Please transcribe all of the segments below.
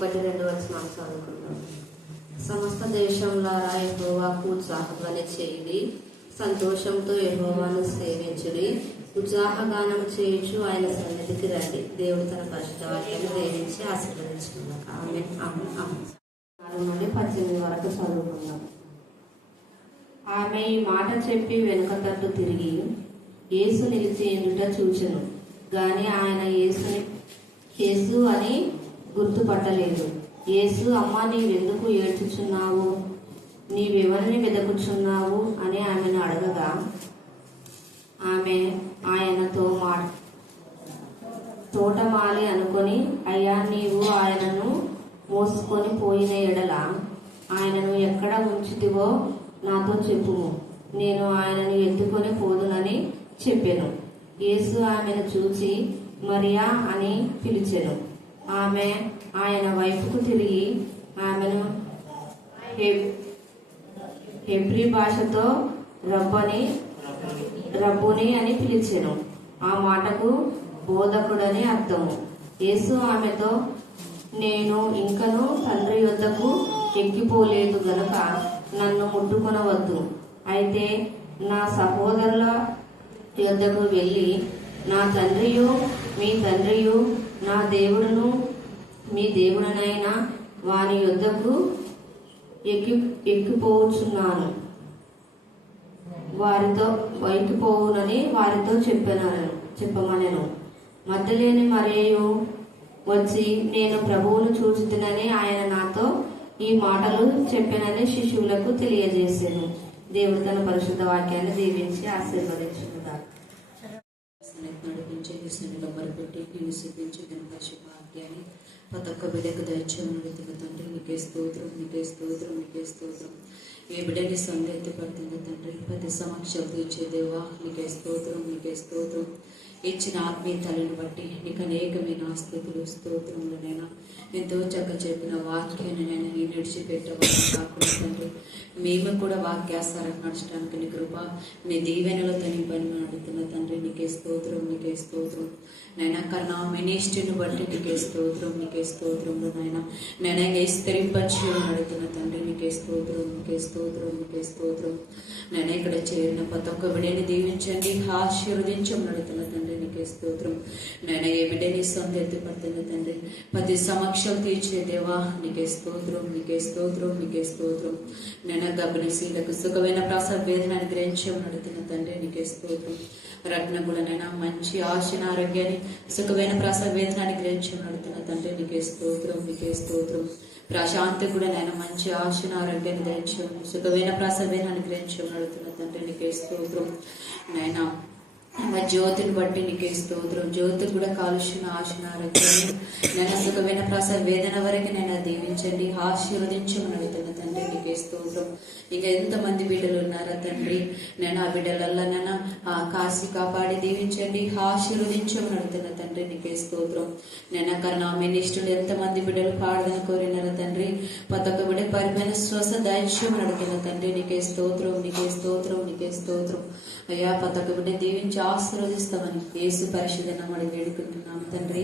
1-2 వచనాలు చదువుకుందాం. సమస్త దేశంలారా యెహోవాకు ఉత్సాహధ్వని చేయుడి, సంతోషంతో యెహోవాను సేవించుడి, ఉత్సాహగానం చేయుచు ఆయన సన్నిధికి రండి. దేవుడు తన పరిశుద్ధ వాక్యాన్ని దీవించి ఆశీర్వదించుకుందాం. ఆమేన్. 4 నుండి 18 వరకు చదువుకుందాం. ఆమె ఈ మాట చెప్పి వెనుక తట్టు తిరిగి యేసు నిలిచి ఎదుట చూచెను గాని ఆయన యేసు అని గుర్తుపట్టలేదు. యేసు, అమ్మా, నీవెందుకు ఏడ్చుచున్నావు? నీవెవరిని వెదకుచున్నావు అని ఆమెను అడగగా ఆమె ఆయనతో తోటమాలి అనుకొని, అయ్యా, నీవు ఆయనను మోసుకొని పోయిన ఎడల ఆయనను ఎక్కడ ఉంచితివో నాతో చెప్పుము, నేను ఆయనను ఎత్తుకొని పోదునని చెప్పెను. యేసు ఆమెను చూచి మరియా అని పిలిచెను. ఆమె ఆయన వైపుకు తిరిగి ఆమెను హెబ్రీ భాషతో రబ్బుని అని పిలిచెను. ఆ మాటకు బోధకుడని అర్థము. యేసు ఆమెతో, నేను ఇంకను తండ్రి యొద్దకు ఎక్కిపోలేదు గనుక నన్ను ముట్టుకొనవద్దు. అయితే నా సహోదరుల యొద్దకు వెళ్ళి నా తండ్రియు మీ తండ్రియు, నా దేవుడును మీ దేవుడనైన వాని యొద్దకు ఎక్కిపోవచ్చున్నాను ఎక్కిపోవునని వారితో చెప్పమనెను. మగ్దలేని మరియు వచ్చి, నేను ప్రభువును చూచుతునని ఆయన నాతో ఈ మాటలు చెప్పానని శిష్యులకు తెలియజేశాను. దేవుడు తన పరిశుద్ధ వాక్యాన్ని దీవించి ఆశీర్వదించుగా నడిపించే దిశలో మరపెట్టి విసిపించి వినపరిచే వాక్యాన్ని ప్రతి ఒక్క బిడ్డకు దయచేయమని తండ్రి, నీకే స్తోత్రం, నీకే స్తోత్రం, నీకే స్తోత్రం. ఏ బిడ్డని సందేహి పడుతుంది తండ్రి, ప్రతి సమక్షం తీర్చే దేవా, నీకే స్తోత్రం, నీకే స్తోత్రం. ఇచ్చిన ఆత్మీయతలను బట్టి నీకు అనేకమైన స్థితులు స్తోత్రములనైనా ఎంతో చక్కగా చెప్పిన వాక్యాన్ని నేను నీ నడిచిపెట్టవాలి కాకుండా తండ్రి, మేము కూడా వాక్యాసారం నడచడానికి నీ కృప, నీ దీవెనలతో నీ పని నడుతున్న తండ్రి, నీకే స్తోత్రం, నీకే స్తోత్రం. నైనా కన్నా మినిస్ట్రీని బట్టి నీకే స్తోత్రం, నీకే స్తోత్రంలో నైనా స్థిరింపచ్చి నడుతున్న తండ్రి, నీకే స్తోత్రం, నీకే స్తోత్రం, నీకే స్తోత్రం. నైనా ఇక్కడ చేరిన ప్రతి ఒక్క బిడ్డని దీవించండి, ఆశీర్వదించం నడుతున్న తండ్రి, నీకే స్తోత్రం. నైనా ఏ బిడ్డని సంతెత్తి పడుతున్న తండ్రి, ప్రతి సమక్షం తీర్చే దేవా, నీకే స్తోత్రం, నీకే స్తోత్రం, నీకే స్తోత్రం. నైనా గర్భిణీశీలకు సుఖమైన ప్రసవ వేదన అనుగ్రహించం నడుతున్న తండ్రి, నీకే స్తోత్రం. రత్న కూడా నైనా మంచి ఆశన ఆరోగ్యాన్ని సుఖమైన ప్రసవ వేదన అనుగ్రహించం నడుతున్న తండ్రి, నీకే స్తోత్రం, నీకే స్తోత్రం. ప్రశాంతి కూడా నైనా మంచి ఆశన ఆరోగ్యాన్ని దయచం సుఖమైన ప్రసవ వేదన అనుగ్రహించం నడుతున్న తండ్రి, నీకే స్తోత్రం. నైనా జ్యోతిని బట్టి నీకే స్తోత్రం. జ్యోతి కూడా కాలుష్యం ఆశన ఆరోగ్యాన్ని నేను సుఖమైన ప్రసవ వేదన వరకు నేను దీవించండి, ఆశీర్వదించమని అడుగుతున్న తండ్రి, నీకే స్తోత్రం. ఇంకా ఎంతమంది బిడ్డలు ఉన్నారా తండ్రి, నేను ఆ బిడ్డలల్లో నన్ను కాసి కాపాడి దీవించండి, ఆశీర్వదించమని అడుగుతున్న తండ్రి, నీకే స్తోత్రం. నేను కరుణ మినిస్టులు ఎంతమంది బిడ్డలు పాడదని కోరినారా తండ్రి, ప్రతి ఒక్క బిడ్డ పరిమైన శ్వాస దైత్యమని అడుగుతున్న తండ్రి, నీకే స్తోత్రం, నీకే స్తోత్రం, నీకే స్తోత్రం. అయ్యా, ప్రతి ఒక్క బిడ్డ దీవించి ఆశీర్వదిస్తామని యేసు పరిశుద్ధ నామమున వేడుకుంటున్నాము తండ్రి.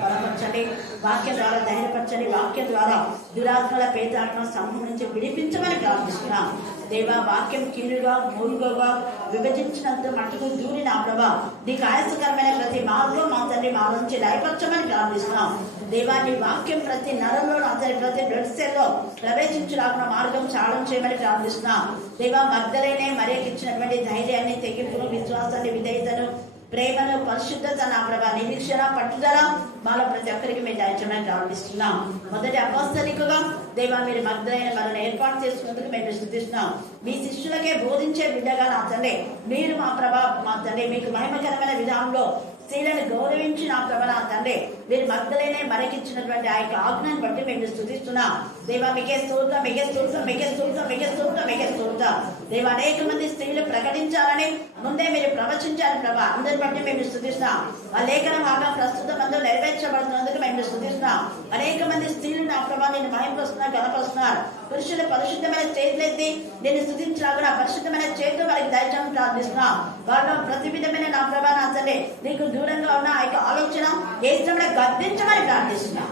బలపరచండి, వాక్యం ద్వారా ధైర్యపరచండి, వాక్యం ద్వారా దురాత్మల పేతాత్మ సమూహం నుంచి విడిపించమని ప్రార్థిస్తున్నాం. దేవా, వాక్యం కీలుగా మూలుగా విభజించినంత మట్టుకు దూరిన ప్రభా, నీకు ఆయాసకరమైన ప్రతి మార్గం మా తండ్రి మా నుంచి లయపరచమని ప్రార్థిస్తున్నాం. దేవా, నీ వాక్యం ప్రతి నరంలో నా తండ్రి ప్రతి బ్లడ్ సెల్లో ప్రవేశించడానికి మార్గం చాడం చేయమని ప్రార్థిస్తున్నాం. దేవా, మగ్దలేనే మరియకి ఇచ్చినటువంటి ధైర్యాన్ని, తెగింపును, విశ్వాసాన్ని, విధేయతను, ప్రేమను, పరిశుద్ధత, నా ప్రభా నిరీక్షణ, పట్టుదల మాలో ప్రతి ఒక్కరికి మీరు దయచేయమని ప్రార్థిస్తున్నాం. మొదటి అపోస్తలికగా దేవా, మీరు మగ్దలైన మనల్ని ఏర్పాటు చేసుకున్నందుకు మేము స్తుతిస్తున్నాం. మీ శిష్యులకే బోధించే బిడ్డగా నా తండ్రి మీరు మా ప్రభా మా తండ్రి మీకు మహిమకరమైన విధానంలో స్త్రీలను గౌరవించి నా ప్రభా నా తండ్రి మీరు మగ్దలైనే మరకిచ్చినటువంటి ఆ యొక్క ఆజ్ఞను బట్టి మేము స్తుతిస్తున్నాం. దేవా, మీకే స్తోత్రం, మీకే స్తోత్రం, మీకే స్తోత్రం, మీకే స్తోత్రం, మీకే స్తోత్రం. దేవా, అనేక మంది స్త్రీలు ప్రకటించాలని ముందే మీరు ప్రవచించారు ప్రభా, అందరి బట్టి మేము స్తుతిస్తున్నాం. ఆ లేఖన భాగం ప్రస్తుతం అందరూ నెరవేర్చబడుతున్నందుకు మేము స్తుతిస్తున్నాం. అనేక మంది స్త్రీలు నా ప్రభా నేను మహిమపరుస్తున్నారు, గణపరుస్తున్నారు. పురుషులు పరిశుద్ధమైన చేతులెత్తి నేను స్తుతించలాగా పరిశుద్ధమైన చేతులు వారికి దయచేయమని ప్రార్థిస్తున్నాం. వారిలో ప్రతి విధమైన నా ప్రభా నా తండ్రి నీకు దూరంగా ఉన్న ఆ యొక్క ఆలోచన ఏసునామములో గద్దించమని ప్రార్థిస్తున్నాం.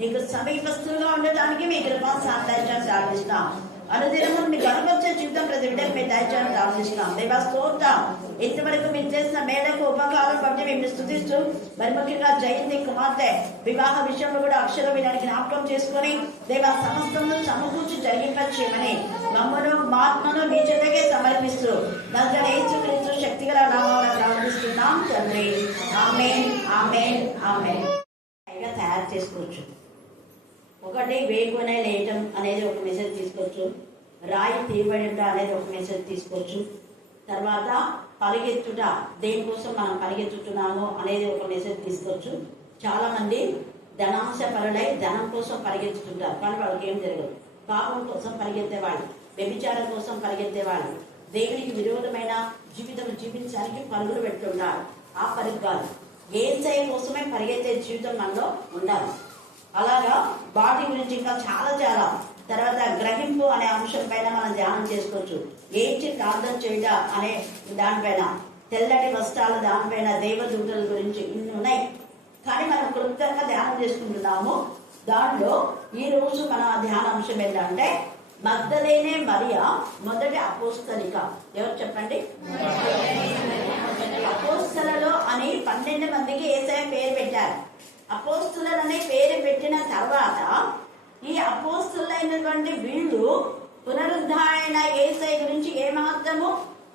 నీకు సమీపస్తులుగా ఉండడానికి మీ కృపా సాధ్యం ప్రార్థిస్తున్నాం. అనుదినము మీ గర్వచ్చే జీవితం ప్రతి బిడ్డకు మీ దయచేయాలని ప్రార్థిస్తున్నాం. దేవా స్తోత్రం, ఇంతవరకు మీరు చేసిన మేలకు ఉపకారం బట్టి మేము స్తుతిస్తూ, మరి ముఖ్యంగా జయంతి కుమార్తె వివాహ విషయంలో కూడా అక్షర వినానికి జ్ఞాపకం చేసుకొని దేవా సమస్తము సమకూర్చి జరిగింపచేయమని మమ్మను మా ఆత్మను మీ చేతకే సమర్పిస్తూ నజరేయుడైన యేసుక్రీస్తు శక్తిగల నామమున ప్రార్థిస్తున్నాం తండ్రి. ఆమేన్, ఆమేన్, ఆమేన్. తయారు చేసుకోవచ్చు. ఒకటి వేగునే లేయటం అనేది ఒక మెసేజ్ తీసుకోవచ్చు. రాయి తీయబడింట అనేది ఒక మెసేజ్ తీసుకోవచ్చు. తర్వాత పరిగెత్తుట, దేనికోసం మనం పరిగెత్తుతున్నామో అనేది ఒక మెసేజ్ తీసుకోవచ్చు. చాలా మంది ధనాంశ పరులై ధనం కోసం పరిగెత్తుతుంటారు, కానీ వాళ్ళకి ఏం జరగదు. పాపం కోసం పరిగెత్తేవాళ్ళు, వ్యభిచారం కోసం పరిగెత్తేవాళ్ళు, దేవునికి విరోధమైన జీవితం జీవించడానికి పరుగులు పెట్టున్నారు. ఆ పరుగు కాదు, యేసయ్య కోసమే పరిగెత్తే జీవితం మనలో ఉండాలి. అలాగా బాడీ గురించి ఇంకా చాలా తర్వాత గ్రహింపు అనే అంశం పైన మనం ధ్యానం చేసుకోవచ్చు. ఏంటి ప్రార్థన చేయడం అనే దానిపైన, తెల్లటి వస్త్రాల దానిపైన, దేవదూతల గురించి ఇన్ని ఉన్నాయి. కానీ మనం క్లుప్తంగా ధ్యానం చేసుకుంటున్నాము. దాంట్లో ఈ రోజు మన ధ్యాన అంశం ఏంటంటే మగ్దలేనే మరియా మొదటి అపోస్తలిక. ఎవరు చెప్పండి? అపోస్తలలో అని 12 మందికి యేసయ్య పేరు పెట్టారు. అపోస్తులు అనే పేరు పెట్టిన తర్వాత ఈ అపోస్తులైనటువంటి వీళ్ళు పునరుద్ధరణ యేసయ్య గురించి ఏమాత్రము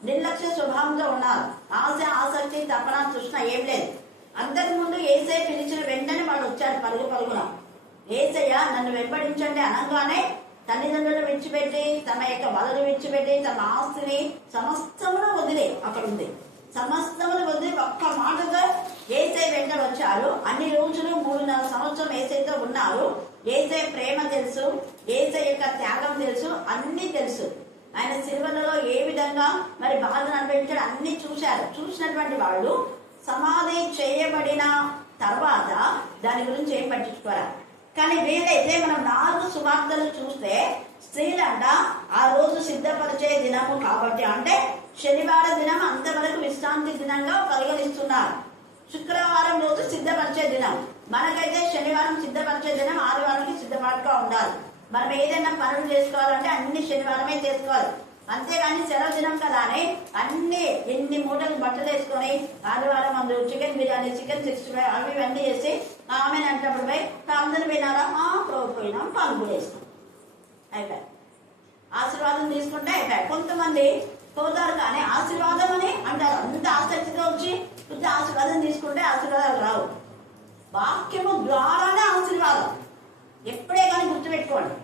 నిర్లక్ష్య స్వభావంతో ఉన్నారు. ఆశ, ఆసక్తి, తపన, తృష్ణ ఏం లేదు. అంతకుముందు యేసయ్య పిలిచిన వెంటనే వాడు వచ్చాడు పరుగున. యేసయ్య నన్ను వెంబడించండి అనగానే తల్లిదండ్రులు విడిచిపెట్టి, తమ యొక్క వలలు విడిచిపెట్టి, తమ ఆస్తిని సమస్తమును వదిలే అక్కడ ఉంది. సమస్తమును వదిలి ఒక్క మాటగా యేసయ్య వెంట వచ్చారు. అన్ని రోజులు 3.5 సంవత్సరం యేసయ్యతో ఉన్నారు. యేసయ్య ప్రేమ తెలుసు, యేసయ్య యొక్క త్యాగం తెలుసు, అన్ని తెలుసు. ఆయన సిలువలలో ఏ విధంగా మరి బాధను అనుభవించాడు అన్ని చూశారు. చూసినటువంటి వాళ్ళు సమాధి చేయబడిన తర్వాత దాని గురించి ఏం పట్టించుకోరా. కానీ వీళ్ళైతే మనం 4 సువార్తలు చూస్తే స్త్రీలంట ఆ రోజు సిద్ధపరిచే దినము కాబట్టి, అంటే శనివారం దినం అంతవరకు విశ్రాంతి దినంగా పరిగణిస్తున్నారు. శుక్రవారం రోజు సిద్ధపరిచే దినం. మనకైతే శనివారం సిద్ధపరిచే దినం, ఆదివారానికి సిద్ధపడక ఉండాలి. మనం ఏదైనా పనులు చేసుకోవాలంటే అన్ని శనివారమే చేసుకోవాలి. అంతేగాని సెలవు దినం కదా అని అన్ని ఎన్ని మూటలు బట్టలు వేసుకొని ఆదివారం అందరూ చికెన్ బిర్యానీ, చికెన్ 65 అవి ఇవన్నీ చేసి ఆమె అంటప్పుడు పోయి అందరూ వినాలా, పోయినాం, పాలు కూడా వేస్తాం, అయిపోయి ఆశీర్వాదం తీసుకుంటే అయిపోయి. కొంతమంది పోతారు కానీ ఆశీర్వాదం అని అంటారు. అంత ఆసక్తితో వచ్చి కొంత ఆశీర్వాదం తీసుకుంటే ఆశీర్వాదాలు రావు. వాక్యము ద్వారానే ఆశీర్వాదం. ఎప్పుడే కానీ గుర్తుపెట్టుకోండి,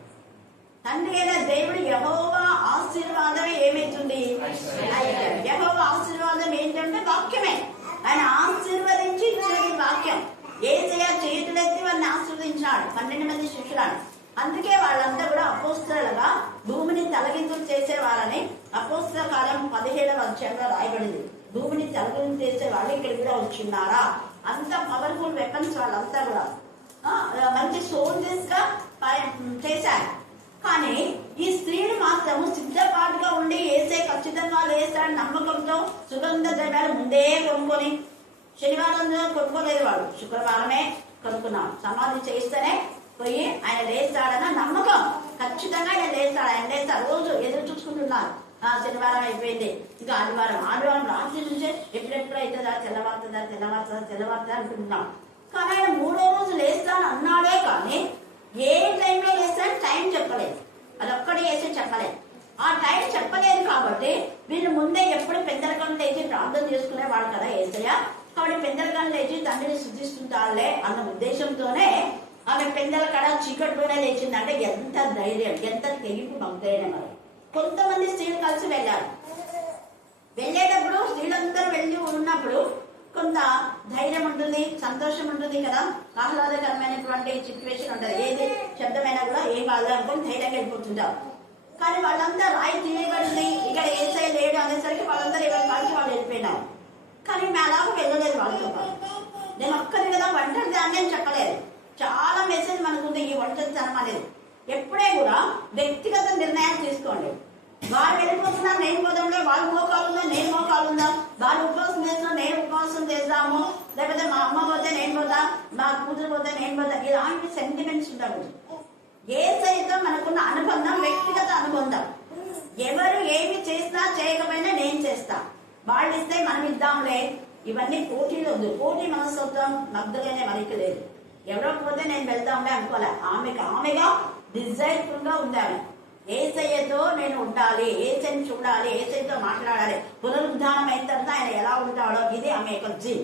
తండ్రి అయిన దేవుడు యెహోవా ఆశీర్వాదమే ఏమైతుంది? యెహోవా ఆశీర్వాదం ఏంటంటే వాక్యమే. ఆయన ఆశీర్వదించి ఇచ్చేది వాక్యం. యేసయ్య చేతులెత్తి వారిని ఆశీర్వదించాడు 12 మంది శిష్యులను. అందుకే వాళ్ళంతా కూడా అపోస్తలుగా భూమిని తొలగింపులు చేసేవారని అపోస్తల కాలం 17వ అధ్యాయంలో రాయబడింది. భూమిని తొలగింపు చేసే వాళ్ళు ఇక్కడ కూడా వచ్చిన్నారా? అంత పవర్ఫుల్ వెపన్స్ వాళ్ళంతా కూడా మంచి సోల్జర్స్ గా చేశారు. కానీ ఈ స్త్రీలు మాత్రము సిద్ధపాటుగా ఉండి యేసయ్య ఖచ్చితంగా లేస్తాడని నమ్మకంతో సుగంధ ద్రవ్యాలు ముందే కొనుక్కొని, శనివారం కొనుక్కోలేదు వాళ్ళు, శుక్రవారమే కొనుక్కున్నాడు. సమాధి చేస్తేనే పోయి ఆయన లేస్తాడన్న నమ్మకం, ఖచ్చితంగా ఆయన లేస్తాడు. రోజు ఎదురు చూసుకుంటున్నారు. శనివారం అయిపోయింది, ఇంకా ఆదివారం రాత్రి నుంచే ఎప్పుడెప్పుడు అవుతుందా, తెల్లవారుతుందా అనుకుంటున్నాం. కానీ ఆయన 3వ రోజు లేస్తాను అన్నాడే కానీ ఏ టైంలో లేస్తాడని టైం చెప్పలేదు. అదొక్కడే వేసి చెప్పలేదు. ఆ టైం చెప్పలేదు కాబట్టి వీళ్ళు ముందే ఎప్పుడు పెద్దరకం లేచి ప్రార్థన చేసుకునేవాడు కదా యేసయ్య. కాబట్టి పెద్దరకం లేచి తండ్రిని శుద్ధిస్తుంటారులే అన్న ఉద్దేశంతోనే ఆమె పెద్దల కడ చీకట్లోనే లేచింది. అంటే ఎంత ధైర్యం, ఎంత తెగింపు భక్తైన. మరి కొంతమంది స్త్రీలు కలిసి వెళ్ళారు. వెళ్ళేటప్పుడు స్త్రీలందరూ వెళ్ళి ఉన్నప్పుడు కొంత ధైర్యం ఉంటుంది, సంతోషం ఉంటుంది కదా, ఆహ్లాదకరమైనటువంటి సిచ్యువేషన్ ఉంటుంది. ఏది శబ్దమైనా కూడా ఏం కాదు అనుకుని ధైర్యంగా వెళ్ళిపోతుంటారు. కానీ వాళ్ళంతా రాయి తీయబడింది, ఇక్కడ యేసయ్య లేడు అనేసరికి వాళ్ళందరూ ఎవరి కాల్చి వాళ్ళు వెళ్ళిపోయినారు. కానీ మేలాగా వెళ్ళలేదు వాళ్ళతో పాటు. నేను ఒక్కరి కదా ఒంటరి దాన్ని అని చెప్పలేదు. చాలా మెసేజ్ మనకుంది ఈ ఒంటరితనం అనేది. ఎప్పుడే కూడా వ్యక్తిగత నిర్ణయాలు తీసుకోండి. వాళ్ళు వెళ్ళిపోతున్నా నేను పోదాంలే, వాళ్ళు మోకాలుందా నేను మోకాలుందా, వాళ్ళు ఉపవాసం చేస్తున్నా నేను ఉపవాసం చేద్దా, లేకపోతే మా అమ్మ పోతే నేను పోతా, మా కూతురు పోతే నేను పోతా, ఇలాంటి సెంటిమెంట్స్ ఉండవు. యేసయ్యతో మనకున్న అనుబంధం వ్యక్తిగత అనుబంధం. ఎవరు ఏమి చేసినా చేయకపోయినా నేను చేస్తా, వాళ్ళు ఇస్తే మనం ఇద్దాంలే, ఇవన్నీ పోటీలు వద్దు. పోటీ మనస్తత్వం మగ్ధులనే మనకి లేదు. ఎవరో పోతే నేను వెళ్దాంలే అనుకోలే. ఆమెగా డిజైర్ఫుల్ గా ఉండాలి. యేసయ్యతో నేను ఉండాలి, యేసయ్యని చూడాలి, యేసయ్యతో మాట్లాడాలి. పునరుద్ధానం అయిన తర్వాత ఆయన ఎలా ఉంటాడో ఇది ఆమె యొక్క జీవ్.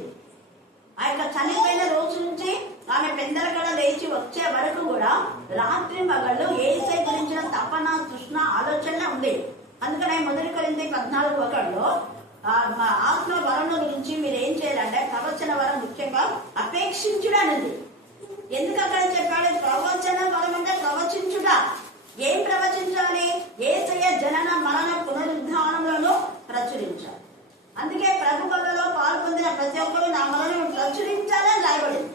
ఆ యొక్క చనిపోయిన రోజు నుంచి ఆమె పెందలకడ లేచి వచ్చే వరకు కూడా రాత్రి మగళ్ళు యేసయ్య గురించిన తపన, తృష్ణ, ఆలోచన ఉంది. అందుకని 1 కొరింథీ 14:1 ఆత్మ వరం గురించి మీరు ఏం చేయాలంటే ప్రవచన వరం ముఖ్యంగా అపేక్షించుడనేది. ఎందుకు అక్కడ చెప్పాడు? ప్రవచన వరం అంటే ప్రవచించుట. ఏం ప్రవచించాలి? యేసయ్య జనన, మరణ, పునరుద్ధానంలో ప్రచురించాలి. అందుకే ప్రభు బలలో పాల్పొందిన ప్రతి ఒక్కరు నా మరణం ప్రచురించాలని రాయబడింది.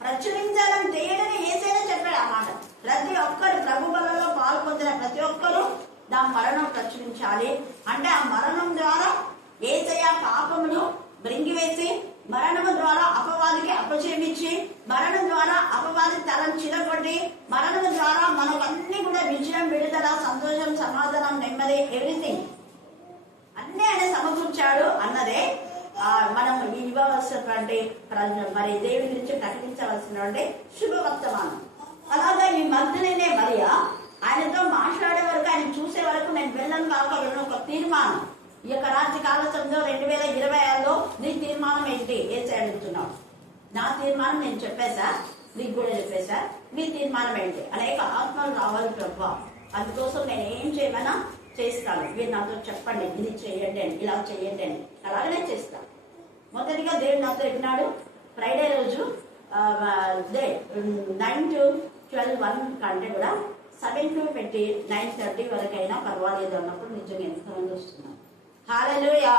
ప్రచురించాలని చేయడని యేసయ్య చెప్పాడు ఆ మాట. ప్రతి ఒక్కరు ప్రభు బలలో పాల్పొందిన ప్రతి ఒక్కరు నా మరణం ప్రచురించాలి. అంటే ఆ మరణం ద్వారా యేసయ్య పాపమును బ్రింగివేసి, మరణము ద్వారా అపవాదికి అపజయమిచ్చి, మరణం ద్వారా అపవాది తలం చిరగొట్టి, మరణం ద్వారా మనకన్నీ కూడా విజయం, విడుదల, సంతోషం, సమాధానం, నెమ్మది, ఎవ్రీథింగ్ అన్నీ ఆయన సమకూర్చాడు అన్నదే మనం ఇవ్వవలసినటువంటి మరి దేవుడి గురించి ప్రకటించవలసినటువంటి శుభవర్తమానం. అలాగా ఈ మగ్ధలేనే మరియా ఆయనతో మాట్లాడే వరకు, ఆయన చూసే వరకు నేను వెళ్ళను కాక వెళ్ళను ఒక తీర్మానం. ఈ యొక్క రాజ్య కాలచంలో 2026లో నీ తీర్మానం ఏంటి? ఏసై అడుగుతున్నావు. నా తీర్మానం నేను చెప్పేశా, నీకు కూడా చెప్పేశా. నీ తీర్మానం ఏంటి? అనేక ఆత్మలు రావాలి ప్రభా, అందుకోసం నేను ఏం చేయమన్నా చేస్తాను. మీరు నాతో చెప్పండి, ఇది చెయ్యండి అని, ఇలా చెయ్యండి అని. అలాగనే చేస్తాను. మొదటిగా దేవుడు నాతో చెప్పినాడు, ఫ్రైడే రోజు 9 to 12 కంటే కూడా 7 to 9:30 వరకు అయినా పర్వాలేదు అన్నప్పుడు నిజంగా ఎంతమంది వస్తున్నారు. హల్లెలూయా.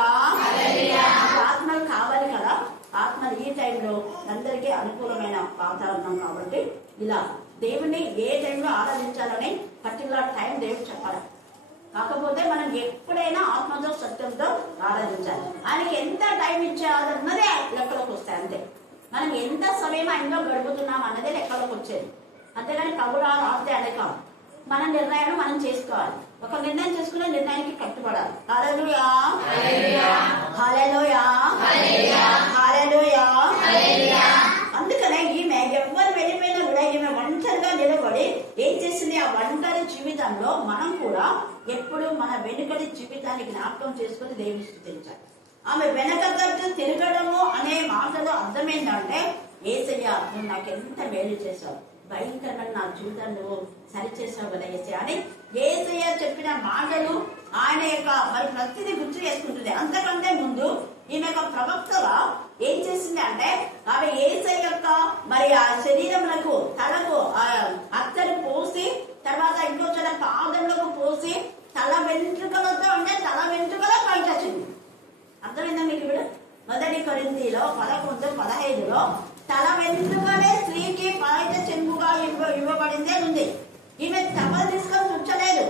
ఆత్మలు కావాలి కదా. ఆత్మలు ఈ టైంలో అందరికీ అనుకూలమైన వాతావరణం కాబట్టి ఇలా దేవుణ్ణి ఏ టైంలో ఆరాధించాలని పర్టికులర్ టైం దేవుడు చెప్పాలి. కాకపోతే మనం ఎప్పుడైనా ఆత్మతో, సత్యంతో ఆరాధించాలి. ఆయనకి ఎంత టైం ఇచ్చేయాలన్నదే లెక్కలోకి వస్తాయి. అంతే. మనం ఎంత సమయం ఆయనలో గడుపుతున్నాం అన్నదే లెక్కలోకి వచ్చేది. అంతేగాని కబురా రాస్తే అనే కాదు. మన నిర్ణయాలు మనం చేసుకోవాలి. ఒక నిర్ణయం చేసుకునే నిర్ణయానికి కట్టుబడాలి. హల్లెలూయా, హల్లెలూయా, హల్లెలూయా. అందుకనే ఈమె ఎవరు వెళ్ళిపోయినా కూడా ఈమె ఒంటరిగా నిలబడి ఏం చేసింది? ఆ ఒంటరి జీవితంలో మనం కూడా ఎప్పుడు మన వెనుకటి జీవితాన్ని జ్ఞాపకం చేసుకుని దేవుని స్తుతించాలి. ఆమె వెనకగట్టు తిరగడము అనే మాటలో అర్థం ఏంటంటే, యేసయ్య నువ్వు నాకు ఎంత మేలు చేశావు, భయంకరమైన నా జీవితాన్ని నువ్వు సరిచేసావు కదా యేసయ్య అని యేసయ్య చెప్పిన మాటలు ఆయన యొక్క మరి ప్రతిదీ గుర్తు చేసుకుంటుంది. అంతకంటే ముందు ఈమె యొక్క ప్రవక్తగా ఏం చేసింది అంటే, ఆమె యేసయ్య యొక్క మరి ఆ శరీరములకు, తలకు అత్తరు పోసి, తర్వాత ఇంకో చోట పాదములకు పోసి, తల వెంట్రుకలతో ఉంటే తల వెంట్రుకలో బయట వచ్చింది. అర్థమైందా మీకు? ఇప్పుడు 1 కొరింథీలో 11:15 తల వెంట్రుకలే స్త్రీకి బయట చెంగుగా ఇవ్వబడిందే ఉంది. ఈమె తపలు తీసుకొని కూర్చోలేదు.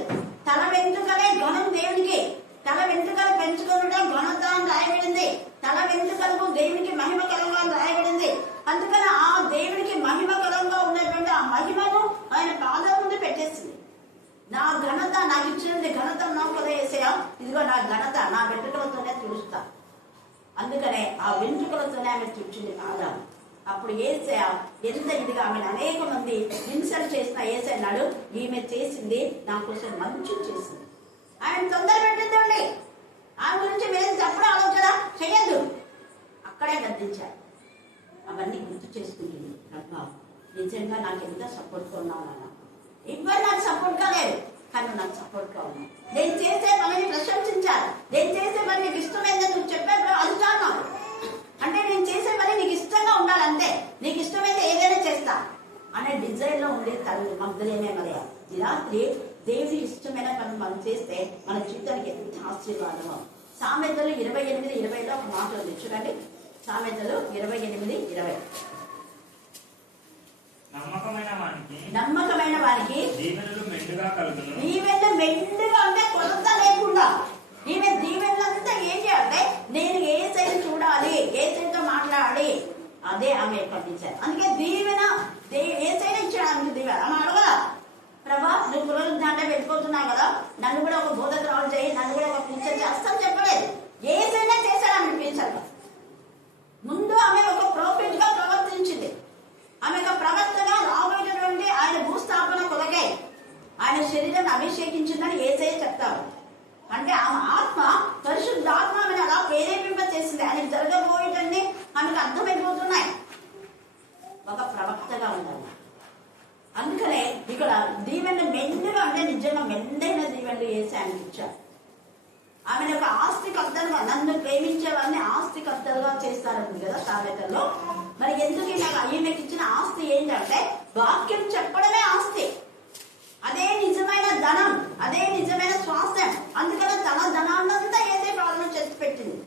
తల వెంట్రుకలే ఘనం దేవునికి. తల వెంట్రుకలు పెంచుకోవడం ఘనత అని రాయబడింది. తల వెంట్రుకలకు దేవునికి మహిమకరంగా అని రాయబడింది. అందుకని ఆ దేవునికి మహిమకరంగా ఉన్నటువంటి ఆ మహిమను ఆయన పాదం ముందు పెట్టేసింది. నా ఘనత, నాకు ఇచ్చినటువంటి ఘనత నాకు కదా యేసయ్య, ఇదిగో నా ఘనత నా వెంట్రుకలతోనే తుడుస్తా. అందుకనే ఆ వెంట్రుకలతోనే ఆమె తుడిచింది పాదం. అప్పుడు యేసయ్య ఎంత ఇదిగా ఆమెను అనేక మంది ఇన్సల్ట్ చేసిన యేసయ్య అన్నాడు, ఈమె చేసింది నా కోసం మంచి చేసింది. ఆయన తొందర పెట్టిందండి. ఆమె గురించి మీరు తప్పుడు ఆలోచన చెయ్యద్దు. అక్కడే గద్దించారు. అవన్నీ గుర్తు చేసుకుంటుంది. ప్రభా నిజంగా నాకు ఎంత సపోర్ట్గా ఉన్నావు. ఎవరు నాకు సపోర్ట్ కాలేదు, కానీ నాకు సపోర్ట్ గా ఉన్నావు. నేను చేసే పనిని ప్రశంసించాలి. నేను చేసే పని నీకు ఇష్టమైందని నువ్వు చెప్పాడు, అది చాలు. అంటే నేను చేసే పని నీకు ఇష్టంగా ఉండాలంటే, నీకు ఇష్టమైతే ఏదైనా చేస్తా అనే డిజైన్ లో ఉండే తల్లి మగ్ధలేనే మరియా. ఈ రాత్రి దేవుడి ఇష్టమైన పని మనం చేస్తే మన జీవితానికి ఎంత ఆశీర్వాదమో. సామెతలు 28:20 ఒక మాట ఉంది చూడండి. సామెతలు 28:20 నమ్మకమైన వారికి దీవెనలు మెండుగా అంటే కొరత లేకుండా. ఈమె దీవెనలంతా ఏం చేయాలంటే, నేను యేసయ్యను చూడాలి, యేసయ్యతో మాట్లాడాలి, అదే ఆమె యొక్క డిజైర్. అందుకే దీవెన ఏసైనా ఇచ్చాడు ఆమెకు దీవెన. ఆమె అడగదా, ప్రభా నువ్వు పునరుద్ధానం వెళ్ళిపోతున్నావు కదా, నన్ను కూడా ఒక బోధకురాలు చేయి, నన్ను కూడా ఒక టీచర్ చేస్తాను చెప్పలేదు. ఏసైనా చేశాడు ఆమె టీచర్గా. ముందు ఆమె ఒక ప్రోఫిట్ గా ప్రవర్తించింది. ఆమె యొక్క ప్రవర్తన రాబోయేటటువంటి ఆయన భూస్థాపన కొరకై ఆయన శరీరం అభిషేకించిందని ఏసై చెప్తారు. అంటే ఆమె ఆత్మ పరిశుద్ధాత్మ ఆమెను అలా ప్రేరేపింప చేసింది. ఆయనకు జరగబోయేటన్ని ఆమెకు అర్థమైపోతున్నాయి. ఒక ప్రవక్తగా ఉండాలి. అందుకనే ఇక్కడ దీవెన మెండుగా, అంటే నిజంగా మెండైన దీవెనలు వేసి ఆయనకి ఇచ్చారు. ఆమె యొక్క ఆస్తికర్తలుగా, నన్ను ప్రేమించే వారిని ఆస్తికర్తలుగా చేస్తారండి కదా సామెతల్లో. మరి ఎందుకు ఈమెకి ఇచ్చిన ఆస్తి ఏంటంటే వాక్యం చెప్పడమే ఆస్తి. అదే నిజమైన ధనం, అదే నిజమైన స్వాస్థ్యం. అందుకనే తన ధనాన్నంతా ఏదే పాలన చేసి పెట్టింది.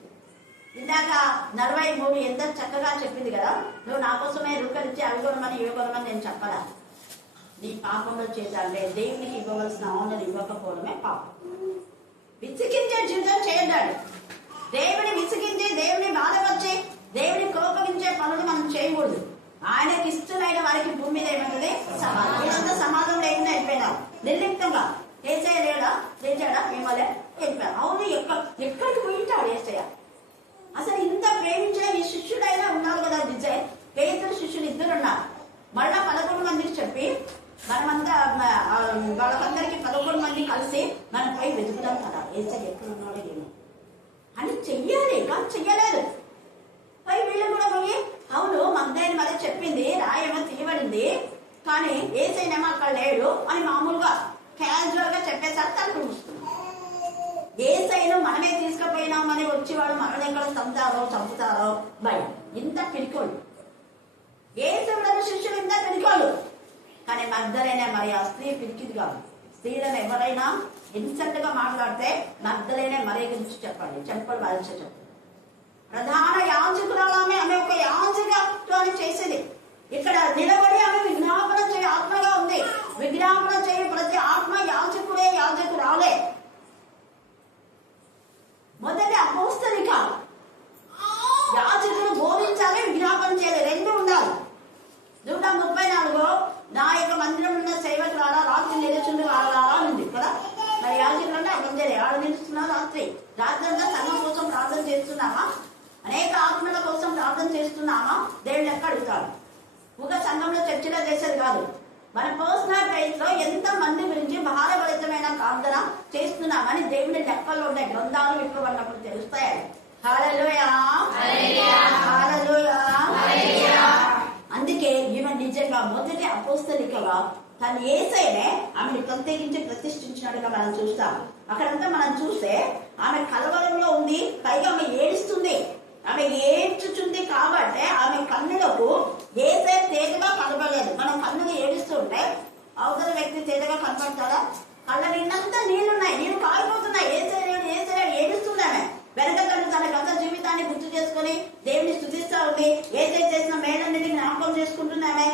ఇందాక 43 ఎంత చక్కగా చెప్పింది కదా, నువ్వు నా కోసమే రూకరించి అవి కొనమని ఇవి కొనమని నేను చెప్పరా. నీ పాపంలో చేద్దాంటే దేవునికి ఇవ్వవలసిన ఆనర్ ఇవ్వకపోవడమే పాపం. విసిగించే జీవితం చేయద్దాడు. దేవుని విసిగించి, దేవుని బాధపరిచి, దేవుని కోపగించే పనులు మనం చేయకూడదు. ఆయనకి ఇష్టమైన వారికి భూమి మీద ఏమంటుంది సమాధం. వీళ్ళంతా సమాధం లేకుండా వెళ్ళిపోయినారు నిర్లిప్తంగా. ఏసయ్య లేడా, లేచాడా, ఏమలే వెళ్ళిపోయారు. అవును, ఎక్కడికి పోయింటాడు ఏసయ్య? అసలు ఇంత ప్రేమించిన ఈ శిష్యుడైనా ఉన్నారు కదా విజయ్. పేతురు శిష్యులు 2 ఉన్నారు. మళ్ళా 11 మందికి చెప్పి మనమంతా వాళ్ళకందరికి 11 మంది కలిసి మనం పై వెతుకుతాం కదా ఏసయ్య ఎక్కడ ఉన్నాడో ఏమో అని చెయ్యాలి. కానీ చెయ్యలేదు. పై వీళ్ళు కూడా పోయి అవును మగ్దలేనే మరి చెప్పింది, రాయేమో తీయబడింది, కానీ ఏసయ్యనేమో అక్కడ లేడు అని మామూలుగా క్యాజువల్ గా చెప్పేసరికి తలుపు మూసుకున్నాం. ఏసయ్యను మనమే తీసుకుపోయినామని వచ్చి వాడు మనల్ని ఎక్కడ చంపుతారో భయం. ఇంత పిరికోళ్ళు ఏసయ్యుడన్న శిష్యులు, ఇంత పిరికోళ్ళు. కానీ మగ్దలేనే మరి ఆ స్త్రీ పిరికిది కాదు. స్త్రీలను ఎవరైనా ఇన్సెంట్ గా మాట్లాడితే మగ్దలేనే మరి గురించి చెప్పండి, చెంపలు వాల్చి చెప్పండి. ప్రధాన యాజకురాలమే, ఆమె ఒక యాజకత్వాన్ని చేసేది. ఇక్కడ నిలబడి ఆమె విజ్ఞాపన చేయ ఆత్మగా ఉంది. విజ్ఞాపన చేయ ప్రతి ఆత్మ యాజకుడే, యాజకురాలే. మొదటి అపోస్తలిక యాజకులు బోధించాలి, విజ్ఞాపన చేయాలి, 2 ఉండాలి. 134 నా యొక్క మందిరం ఉన్న సేవకురాలా రాత్రి నిలుచుండి వాళ్ళ ఉంది కదా. మరి యాజకులు అంటే అర్థం చేయాలి. ఆడ నిలుస్తున్నా రాత్రి అంతా సంఘం కోసం ప్రార్థన చేస్తున్నామా, అనేక ఆత్మల కోసం ప్రార్థన చేస్తున్నామా, దేవుని లెక్క అడుగుతాడు. ఒక సంఘంలో చర్చలో చేసేది కాదు. మన పర్సనల్ ప్రైజ్ లో ఎంత మంది గురించి భారభరితమైన ప్రార్థన చేస్తున్నామని దేవుని లెక్కల్లో ఉండే గ్రంథాలు విప్పబడినప్పుడు తెలుస్తాయి. హల్లెలూయా, హల్లెలూయా. అందుకే ఈమె నిజంగా మొదటి అపోస్తలికగా తను ఏసైనే ఆమెను ప్రత్యేకించి ప్రతిష్ఠించినట్టుగా మనం చూస్తాం. అక్కడంతా మనం చూస్తే ఆమె కలవరంలో ఉంది, పైగా ఆమె ఏడుస్తుంది. ఆమె ఏడ్చుచుంది కాబట్టి ఆమె కన్నులకు ఏసై తేజగా కనబడలేదు. మనం కన్నుగా ఏడుస్తుంటే అవతల వ్యక్తి తేజగా కనబడతాడా? కళ్ళ నిన్నంతా నీళ్లున్నాయి, నీళ్లు కాలిపోతున్నాయి. ఏసై ఏడుస్తున్నామే. వెనకతడు తన గత జీవితాన్ని గుర్తు చేసుకుని దేవుని స్తుతిస్తా ఉంది. ఏసై చేసిన మేలన్నిటిని జ్ఞాపకం చేసుకుంటున్నామే.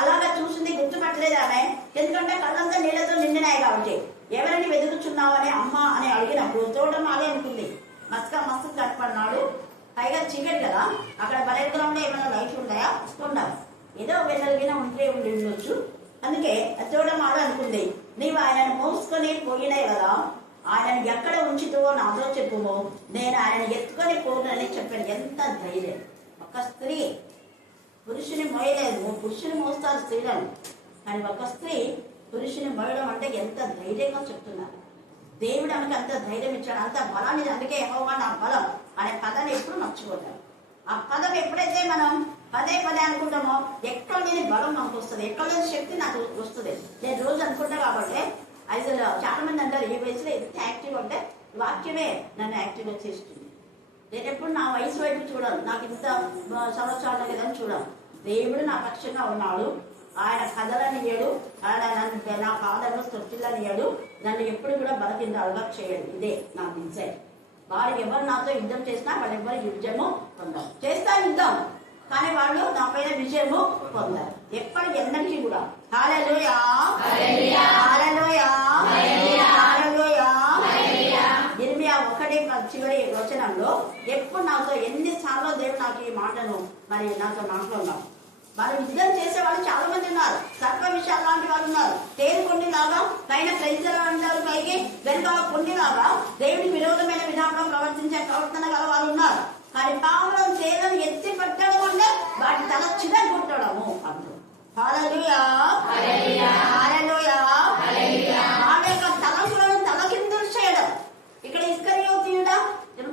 అలాగా చూసింది, గుర్తుపట్టలేదు ఆమె. ఎందుకంటే కళ్ళంతా నీళ్లతో నిండినాయి కాబట్టి. ఎవరిని వెతుకుచున్నావు అని అమ్మ అని అడిగినప్పుడు తోటమాలి అనుకుంది. మస్తు కనపడినాడు, పైగా చీకటి కదా. అక్కడ బలగ్రౌండ్ లో ఏమైనా లైట్లు ఉంటాయా? ఉండవు. ఏదో వెనల్గిన ఉంటే ఉండొచ్చు. అందుకే తోటమాడు అనుకుంది. నీవు ఆయనను మోసుకొని పోయినాయి కదా, ఆయనను ఎక్కడ ఉంచుతావో నాతో చెప్పుమో, నేను ఆయనను ఎత్తుకొని పోనని చెప్పాను. ఎంత ధైర్యం! ఒక స్త్రీ పురుషుని మోయలేదు, పురుషుని మోస్తారు స్త్రీలను, కానీ ఒక స్త్రీ పురుషుని మోయడం అంటే ఎంత ధైర్యంగా చెప్తున్నారు. దేవుడు ఆమెకు అంత ధైర్యం ఇచ్చాడు, అంత బలాన్ని. అందుకే యెహోవా నా బలం అనే పదాన్ని ఎప్పుడు మర్చిపోతారు. ఆ పదం ఎప్పుడైతే మనం పదే అనుకుంటామో ఎక్కడ లేని బలం మనకు వస్తుంది, ఎక్కడ లేని శక్తి నాకు వస్తుంది. నేను రోజు అనుకుంటా కాబట్టి అసలు చాలా మంది అంటారు ఈ వయసులో ఎంత యాక్టివ్ అంటే వాక్యమే నన్ను యాక్టివ్గా చేస్తుంది. నేను ఎప్పుడు నా వయసు వైపు చూడను, నాకు ఇంత సంవత్సరాలు కదని చూడను. దేవుడు నా పక్షంగా ఉన్నాడు. ఆయన కథలనియ్యాడు, ఆయన నన్ను నా పాదలను స్తోత్రులనియ్యాడు, నన్ను ఎప్పుడు కూడా బలకిందాలుగా చేయడు. ఇదే నా డిజైన్. వారు ఎవరు నాతో యుద్ధం చేసినా వాళ్ళు ఎవరు యుద్ధము పొందారు. చేస్తారు యుద్ధం, కానీ వాళ్ళు నా పైన విజయము పొందారు ఎప్పటి ఎన్నటికీ కూడా. హల్లెలూయా, హల్లెలూయా, హల్లెలూయా. ఇర్మియా 1 చివరి వచనంలో ఎప్పుడు నాతో ఎన్నిసార్లు దేవుడు నాకు ఈ మాటను మరి నాతో మాట్లాడినాం. వాళ్ళు యుద్ధం చేసే వాళ్ళు చాలా మంది ఉన్నారు. సర్వ విషయాలు లాంటి వాళ్ళు ఉన్నారు. తేరు కొండిలాగా పైన ప్రజలు అంటారు, పైకి వెనుక కొండిలాగా దేవుని విరోధమైన విధానంలో ప్రవర్తించే ప్రవర్తన గల వాళ్ళు ఉన్నారు. కానీ పావురం తేలను ఎత్తి పట్టడం అంటే వాటి తల చిరగొట్టడము అంటారు. హల్లెలూయా, హల్లెలూయా. వాళ్ళ యొక్క తలపులను తలకిందులు చేయడం. ఇక్కడ ఇస్కరియోతీయుడా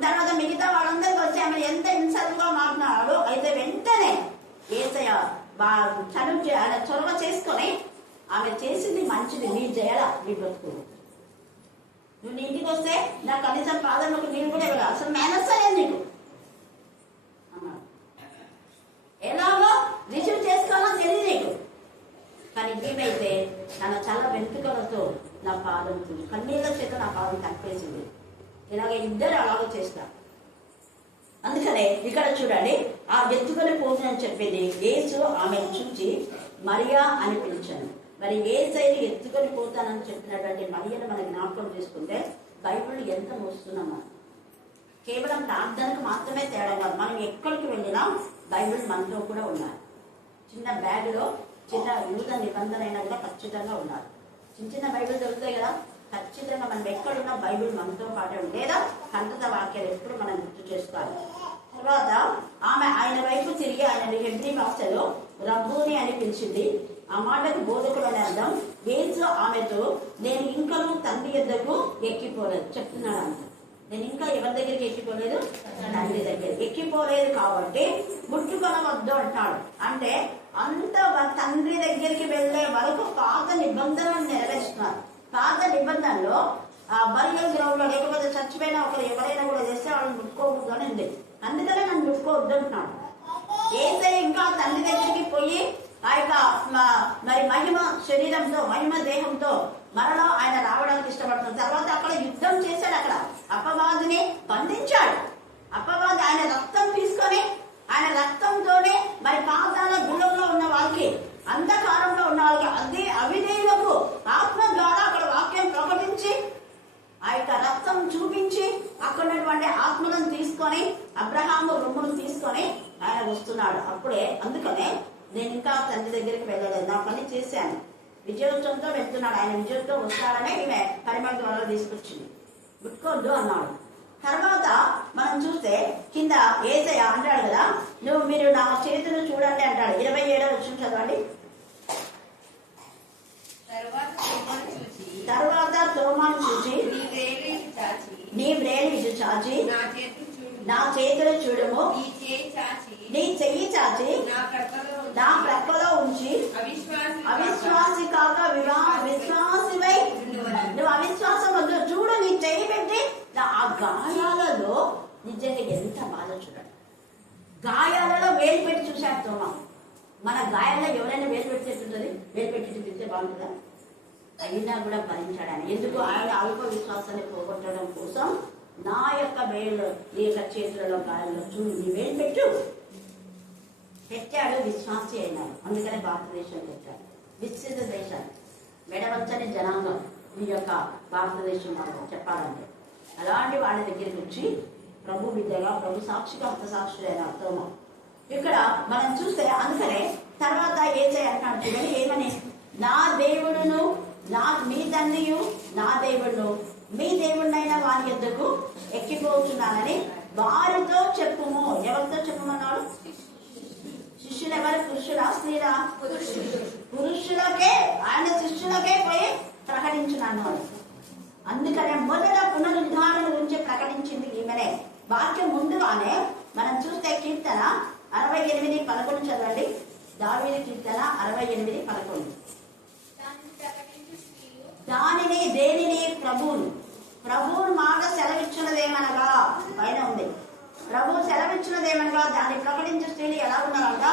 తర్వాత మిగతా వాళ్ళందరికీ వచ్చి ఆమె ఎంత హింసలుగా మాట్లాడాడు. అయితే వెంటనే యేసయ్య ఆయన చొరవ చేసుకొని ఆమె చేసింది మంచిది, నీ చేయాల నీ బ్రతుకు. నువ్వు నీ ఇంటికి వస్తే నాకు కనీసం పాదంలోకి నీళ్ళు కూడా ఇవ్వాలి, అసలు మేనస్ అయ్యేది నీకు అన్నాడు. ఎలాగో రిసీవ్ చేసుకోవాలో తెలియదు నీకు. కానీ ఏమైతే తన చాలా వెంట్రుకలతో నా పాదం కన్నీళ్ళ చేత నా పాదం తప్పేసింది. ఇలాగ ఇద్దరు అలాగ చేస్తారు. అందుకనే ఇక్కడ చూడండి, ఆ ఎత్తుకొని పోతుందని చెప్పింది. యేసు ఆమెను చూసి మరియా అని పిలిచాను. మరి యేసయ్యని ఎత్తుకొని పోతానని చెప్పినటువంటి మరియను మనం జ్ఞాపకం చేసుకుంటే బైబిల్ ఎంత మోస్తున్నాం. కేవలం ప్రార్థనకు మాత్రమే తేడా కాదు, మనం ఎక్కడికి వెళ్ళినా బైబిల్ మనతో కూడా ఉన్నారు. చిన్న బ్యాగ్లో చిన్న యూద నిబంధన అయినా కూడా ఖచ్చితంగా ఉన్నారు. చిన్న చిన్న బైబిల్ దొరుకుతాయి కదా, ఖచ్చితంగా మనం ఎక్కడున్నా బైబిల్ మనతో పాటే లేదా కంటత వాక్యాలు ఎప్పుడు మనం గుర్తు చేసుకోవాలి. తర్వాత ఆమె ఆయన వైపు తిరిగి ఆయన హెబ్రీ భాషలో రబ్బూని అని పిలిచింది. ఆ మాటకు బోధకుడు అని అర్థం. యేసు ఆమెతో నేను ఇంకనూ తండ్రి యొద్దకు ఎక్కిపోలేదు చెప్తున్నాడు అంట. నేను ఇంకా ఎవరి దగ్గరికి ఎక్కిపోలేదు, తండ్రి దగ్గర ఎక్కిపోలేదు కాబట్టి ముట్టుకొనవద్దు అంటాడు. అంటే అంత తండ్రి దగ్గరికి వెళ్లే వరకు పాత నిబంధనలు నెరవేరుస్తున్నారు. పాత నిబంధనలో బరియల్ గ్రౌండ్ లో లేకపోతే చచ్చిపోయిన ఒకరు ఎవరైనా కూడా చేస్తే వాళ్ళని ముట్టుకోవద్దు అని ఉంది. అందుకనే నన్ను ముట్టుకోవద్దు అంటున్నాడు. యేసయ్య ఇంకా తండ్రి దగ్గరికి పోయి ఆ యొక్క మరి మహిమ శరీరంతో మహిమ దేహంతో మరలా ఆయన రావడానికి ఇష్టపడుతుంది. తర్వాత అక్కడ యుద్ధం చేశాడు, అక్కడ అపవాదిని బంధించాడు. అపవాది ఆయన రక్తం తీసుకొని ఆయన రక్తంతోనే మరి పాతాల గుళ్ళలో ఉన్న వాళ్ళకి, అంధకారంలో ఉన్న వాళ్ళకి, అదే అవిధేయులకు ఆత్మ ద్వారా అక్కడ వాక్యం ప్రకటించి ఆ యొక్క రక్తం చూపించి అక్కడ ఉన్నటువంటి ఆత్మలను తీసుకొని అబ్రహాము రొమ్మును తీసుకొని ఆయన వస్తున్నాడు. అప్పుడే అందుకనే నేను ఇంకా తండ్రి దగ్గరికి వెళ్ళలేదు, నా పని చేశాను, విజయోత్సవంతో వెళ్తున్నాడు. ఆయన విజయంతో వస్తాడనే ఈమె పరిమళ ద్వారా తీసుకొచ్చింది. ముట్టుకోవద్దు అన్నాడు. తర్వాత మనం చూస్తే కింద యేసయ్య అంటాడు కదా, మీరు నా చేతులు చూడండి అంటాడు. 27వ వచనం చదవండి. తర్వాత తోమాను చూచి నీ వ్రేలి ఇటు చాచి నా చేతులు చూడము, నీ చెయ్యి చాచి నా ప్రక్కలో ఉంచి అవిశ్వాసి కాక విశ్వాసివై నువ్వు అవిశ్వాసం వద్దు, చూడు నీ చెయ్యి పెట్టి ఆ గాయాలలో నిజంగా ఎంత బాధ చూడండి. గాయాలలో వేలు పెట్టి చూశాడు తోమా. మన గాయాల్లో ఎవరైనా వేలు పెట్టేస్తుంటుంది, వేలు పెట్టి చూపిస్తే బాగుంటుందా? అయినా కూడా భరించాడు ఆయన. ఎందుకు? ఆయన అల్ప విశ్వాసాన్ని పోగొట్టడం కోసం నా యొక్క వేలు నీ యొక్క చేతులలో గాయాల్లో చూడు నీ వేలు పెట్టాడు. విశ్వాసి అయినాడు. అందుకనే భారతదేశం పెట్టాడు. విస్తృత దేశం, మెడవంచని జనాంగం ఈ యొక్క భారతదేశం చెప్పాలంటే. అలాంటి వాళ్ళ దగ్గరికి వచ్చి ప్రభు బిడ్డగా ప్రభు సాక్షిగా హతసాక్షులైన తోమ ఇక్కడ మనం చూస్తే. అందుకనే తర్వాత యేసయ్య అంటాడు చూడండి, ఏమని? నా దేవుడును మీ తండ్రియు నా దేవుడును మీ దేవుడినైనా వారి యొద్దకు ఎక్కిపోతున్నానని వారితో చెప్పుము. ఎవరితో చెప్పమన్నాడు? శిష్యులు ఎవరు? పురుషులా స్త్రీలా? పురుషులకే, ఆయన శిష్యులకే పోయి ప్రకటించున్నాను. అందుకనే మొదట పునరుద్ధారణ గురించి ప్రకటించింది ఈమెనే. వాక్యం ముందుగానే మనం చూస్తే కీర్తన 68:11 చదవండి. దావీదు కీర్తన 68:11. దేనిని ప్రభువును మాట సెలవిచ్చినదేమనగా పైన ఉంది. ప్రభు సెలవిచ్చినదేమనగా దాన్ని ప్రకటించే స్త్రీలు ఎలా ఉన్నారంట?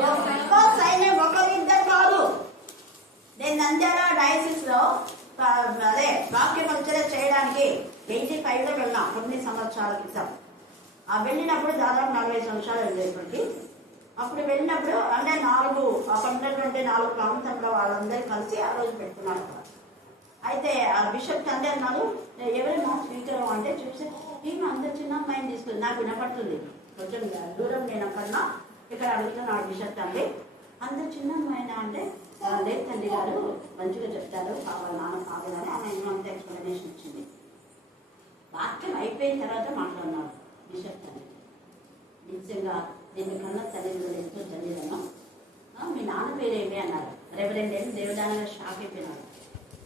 గొప్ప సైన్యం, ఒకరిద్దరు కాదు. నేను నంద్యాల డయాసిస్ లో అదే వాక్య పరిచయం చేయడానికి 85లో వెళ్ళినా కొన్ని సంవత్సరాల క్రితం. ఆ వెళ్ళినప్పుడు దాదాపు 40 సంవత్సరాలు వెళ్ళేప్పటికి. అప్పుడు వెళ్ళినప్పుడు అంటే 4 ప్రాంతంలో వాళ్ళందరూ కలిసి ఆ రోజు పెట్టుకున్నారు. అయితే ఆ బిషప్ తండ్రి అన్నాడు, ఎవరు మా స్పీకర్ అంటే చూసి నేను అందరు చిన్న అమ్మాయిని తీసుకుని నాకు వినపడుతుంది కొంచెం దూరం నేను అక్కడన్నా ఇక్కడ అడుగుతున్నాడు బిషప్ తండ్రి, అంత చిన్న అమ్మాయిన అంటే లేదు తండ్రి గారు మంచిగా చెప్తారు, నాన్న కావాలని ఆమె అంత ఎక్స్ప్లెనేషన్ ఇచ్చింది. వాక్యం అయిపోయిన తర్వాత మాట్లాడినాడు బిషప్ తండ్రి. నిజంగా నేను కన్నా తల్లిదండ్రులు ఎంతో ధన్యులను. మీ నాన్న పేరేమి అన్నారు. రెవరెండ్ ఏమి దేవదానంగా షాక్ అయిపోయినాడు.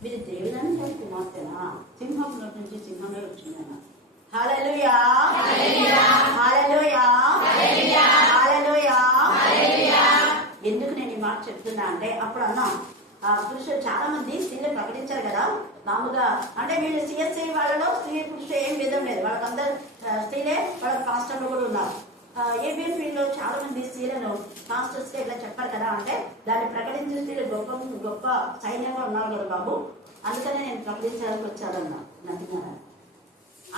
మీరు దేవదానం గారి కుమార్తెనా? సింహం నుంచి సింహమే వచ్చింది అన్నారు. హల్లెలూయా, హల్లెలూయా, హల్లెలూయా. ఎందుకు నేను ఈ మాట చెప్తున్నా అంటే, అప్పుడు అన్నాం పురుషులు చాలా మంది స్త్రీలు ప్రకటించారు కదా మామూలుగా. అంటే వీళ్ళు సిఎస్ఐ వాళ్ళలో స్త్రీ పురుషులు ఏం విధం లేదు, వాళ్ళకందరూ స్త్రీలే, వాళ్ళ పాస్టర్లు కూడా ఉన్నారు. ఏబిఎన్ ఫీల్డ్లో చాలా మంది స్త్రీలను పాస్టర్స్ ఇట్లా చెప్పారు కదా. అంటే దాన్ని ప్రకటించే స్త్రీలు గొప్ప గొప్ప సైన్యంగా ఉన్నారు కదా బాబు, అందుకనే నేను ప్రకటించడానికి వచ్చానన్నా నమ్మినారా.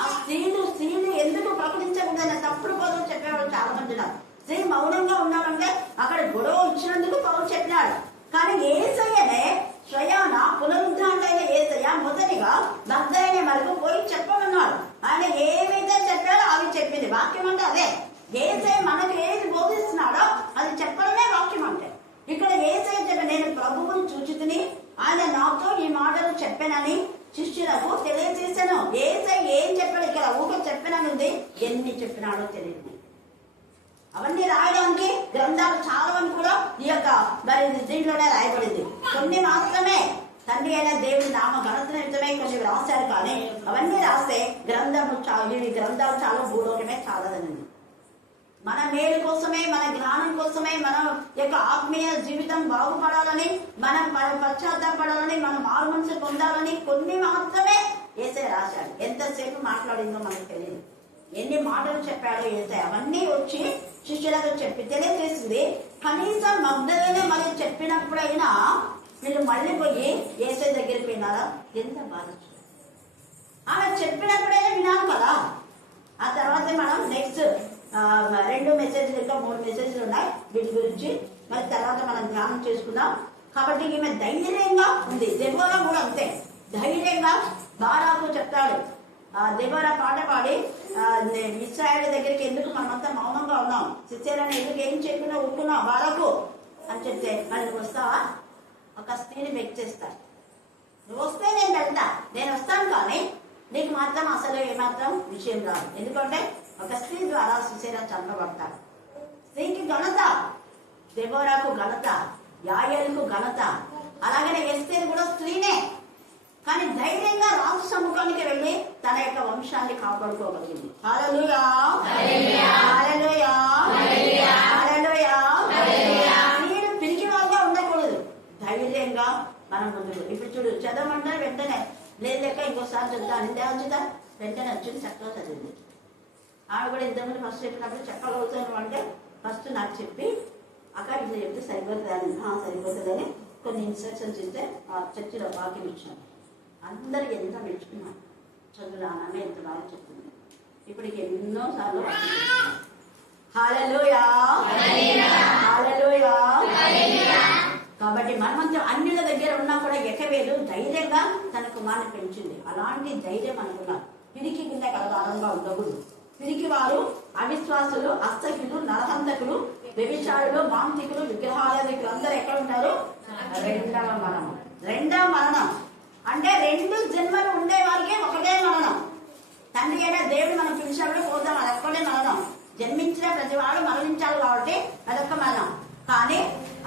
ఆ స్త్రీలు ఎందుకు ప్రకటించకూడదన్న తప్పుడు పౌరులు చెప్పేవాళ్ళు చాలా మంది ఉన్నారు. స్త్రీ మౌనంగా ఉన్నామంటే అక్కడ గొడవ ఇచ్చినందుకు పౌరులు చెప్పినాడు. కానీ ఏసయ్యనే స్వయాన పునరుద్ధానుడైన ఏసయ్య మొదటిగా భక్తులైన వరకు పోయి చెప్పమన్నాడు. ఆయన ఏమైతే చెప్పాడో అవి చెప్పింది. వాక్యం అంటే అదే. ఏసయ్య మనకు ఏది బోధిస్తున్నాడో అది చెప్పడమే వాక్యం అంటే. ఇక్కడ ఏసయ్య చెప్పి నేను ప్రభువుని చూచితిని, ఆయన నాతో ఈ మాటలు చెప్పానని శిష్యులకు తెలియజేశాను. ఏసయ్య ఏం చెప్పాడు ఇక్కడ ఊక చెప్పిననుంది, ఎన్ని చెప్పినాడో తెలియదు. అవన్నీ రాయడానికి గ్రంథాలు చాలా మంది కూడా ఈ యొక్క మరి దీంట్లోనే రాయబడింది. కొన్ని మాత్రమే తండ్రి అయిన దేవుడి నామ ఘనత నిమిత్తమే కొన్ని రాశారు. కానీ అవన్నీ రాస్తే ఇవి గ్రంథాలు చాలా భూలోకమే చాలదనండి. మన మేలు కోసమే, మన జ్ఞానం కోసమే, మన యొక్క ఆత్మీయ జీవితం బాగుపడాలని, మనం పశ్చాత్తాపడాలని, మనం మారు మనసు పొందాలని కొన్ని మాత్రమే యేసయ్య రాశాడు. ఎంతసేపు మాట్లాడిందో మనకు తెలియదు, ఎన్ని మాటలు చెప్పాడో యేసయ్య. అవన్నీ వచ్చి శిష్యులకు చెప్పి తెలియజేసింది. కనీసం మగ్దలేనే మరి చెప్పినప్పుడైనా వీళ్ళు మళ్ళీ పోయి యేసయ్య దగ్గరికి పోయినారా? ఎంత బాధ. ఆమె చెప్పినప్పుడైనా వినాలి కదా. ఆ తర్వాత మనం నెక్స్ట్ 2 మెసేజ్లు ఇంకా 3 మెసేజ్లు ఉన్నాయి వీటి గురించి. మరి తర్వాత మనం ధ్యానం చేసుకుందాం. కాబట్టి ఈమె ధైర్యంగా ఉంది. దెబోరా కూడా అంతే ధైర్యంగా. బారాకు చెప్తాడు, దెబోరా పాట పాడి ఇశ్రాయేలు దగ్గరికి ఎందుకు మనమంతా మౌనంగా ఉన్నాం, సిస్టర్ని ఎందుకు ఏం చెప్పినా ఊరుకున్నావు బారాకు అని చెప్తే, మరి నువ్వు వస్తావా? ఒక స్త్రీని బెక్ చేస్తాడు. నువ్వు వస్తే నేను వెళ్తా, నేను వస్తాను, కానీ నీకు మాత్రం అసలు ఏమాత్రం విషయం రాదు. ఎందుకంటే ఒక స్త్రీ ద్వారా సుసేరా చంపబడతాడు. స్త్రీకి ఘనత, దెబోరాకు ఘనత, యాయేలుకు ఘనత, అలాగనే ఎస్తేరు కూడా స్త్రీనే. కానీ ధైర్యంగా రాజు సముఖానికి వెళ్ళి తన యొక్క వంశాన్ని కాపాడుకోగలిగింది. హల్లెలూయా, హల్లెలూయా, హల్లెలూయా. స్త్రీలు పిరికి వాళ్ళగా ఉండకూడదు, ధైర్యంగా మనం ముందుకు. ఇప్పుడు చూడు, చదవమంటే వెంటనే లేదు లెక్క ఇంకోసారి చదువుతాను ఇంత వెంటనే వచ్చింది, చక్కగా చదివింది. ఆమె కూడా ఇంతకుముందు ఫస్ట్ చెప్పినప్పుడు చెప్పగలుగుతాను అంటే ఫస్ట్ నాకు చెప్పి అక్కడ ఇట్లా చెప్తే సరిపోతుందని, సరిపోతుందని కొన్ని ఇన్స్ట్రక్షన్స్ ఇస్తే ఆ చర్చిలో వాక్యం ఇచ్చాను. అందరూ ఎంత మెచ్చుకున్నారు, చదువురానమే ఎంత బాగా చెప్తుంది. ఇప్పుడు ఎన్నోసార్లు హల్లెలూయా, హల్లెలూయా. కాబట్టి మనమంతా అన్యుల దగ్గర ఉన్నా కూడా ఎకవేలు ధైర్యంగా తన కుమార్ని పెంచింది. అలాంటి ధైర్యం అనుకున్నారు. పిరికి కింద కలదారంగా ఉండకూడదు. పిరికి వారు అవిశ్వాసులు, అస్తకులు, నరహంతకులు, వ్యభిచారులు, మాంత్రికులు, విగ్రహారాధికులు అందరూ ఎక్కడ ఉంటారు? రెండవ మరణం అంటే 2 జన్మలు ఉండే వారికి ఒకటే మరణం. తండ్రి అయినా దేవుడు మనం పిలిచినప్పుడు పోతాం, అదొక్కటే మరణం. జన్మించిన ప్రతి వాడు మరణించాలి కాబట్టి అదొక్క మరణం. కానీ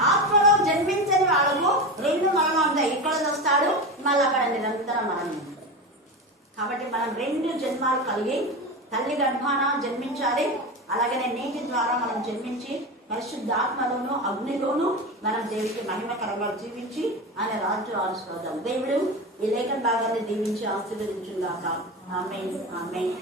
ఆత్మలో జన్మించని వాళ్ళకు 2 మరణం ఉంటాయి. ఇక్కడ వస్తాడు, మళ్ళీ అక్కడ నిరంతర మరణం ఉంటుంది. కాబట్టి మనం 2 జన్మాలు కలిగి తల్లి గర్భాన జన్మించాలి. అలాగనే నీటి ద్వారా మనం జన్మించి పరిశుద్ధాత్మలోను అగ్నిలోను మనం దేవుడికి మహిమకరంగా జీవించి ఆయన రాజ్యం ఆశీర్వాదాలు. దేవుడు ఈ లేఖన భాగాన్ని దీవించి ఆశీర్వదించుగాక. ఆమేన్, ఆమేన్.